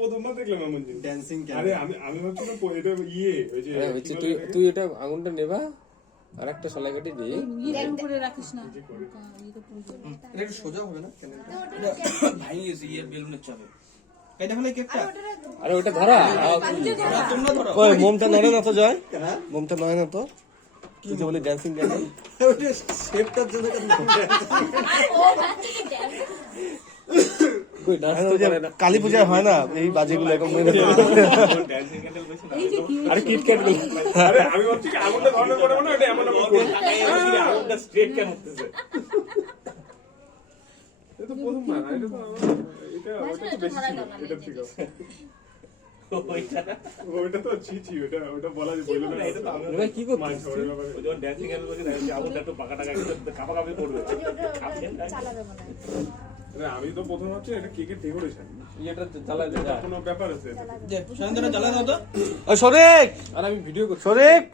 প্রথমবার দেখলাম এমন জিনিস। ড্যান্সিং আরে আমি ভাবছিলাম এটা ইয়ে ওই যে তুই এটা আঙুলটা নেবা আর একটা সলাই কাটি দিয়ে করে রাখিস না এটা একটু সোজা হবে না ভাই ইয়ে বেলুনের চাপে এটা হলে কেকটা আরে ওটা ধরা তোমরা ধরো ওই মোমটা নড়ে না তো জয় মোমটা নড়ে না তো কি যে বলি ড্যান্সিং ক্যান্ডেল ওটা শেপটার জন্য কই ডান্স তো করে না কালী পূজায় হয় না এই বাজেগুলো এরকম ড্যান্সিং ক্যান্ডেল বেশি না। আর কিটক্যাট গুলো আরে আমি ভাবছি কি আগুনটা ধরনের করে মনে হয় এটা এমন এমন করে। আগুনটা স্ট্রেট কেন হতেছে এটা তো প্রথমবার এটা তো এটা ওটা তো বেশি ছিল এটা ঠিক আছে ওইটা তো ছি ওটা বলা যায় বললো না এটা তো আমি ভাই কি করছিস মাছ ধরে ব্যাপারে। ওই যখন ড্যান্সিং এর বসে না আগুনটা একটু পাকা টাকা কাপা কাপি করবে আরে আমি তো প্রথম ভাবছি এটা কেকের ডেকোরেশন এটা জ্বালা দে যা কোনো ব্যাপার আছে যে সন্ধ্যাটা জ্বালা দাও তো ওই শরিক আর আমি ভিডিও করছি শরিক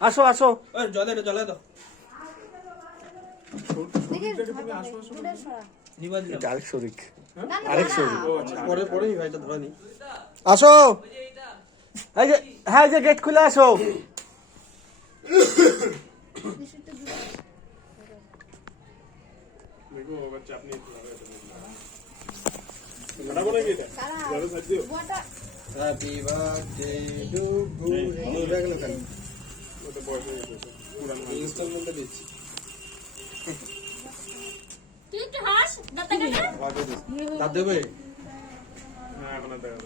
আসো আসো ওই জ্বালা দাও ছবিটাকে তুমি আসো নিবা দিলাম আরেক শরিক আরেক শরিক ও আচ্ছা পরে পরেই ভাইটা ধরা নি আসো এই যে হ্যাঁ এই যে গেট খুলে আসো দেখো বাচ্চা আপনি এটা বলে কি এটা যারা সাজিও হ্যাপি বার্থডে টু গু হয়ে গেল কেন ওটা বয়স হয়ে গেছে পুরান হয়ে গেছে। ইনস্টলমেন্টটা দিচ্ছি তুই একটু হাস দাঁতা কাটে দাঁত দেবে না এখন আর দেখা যাবে না।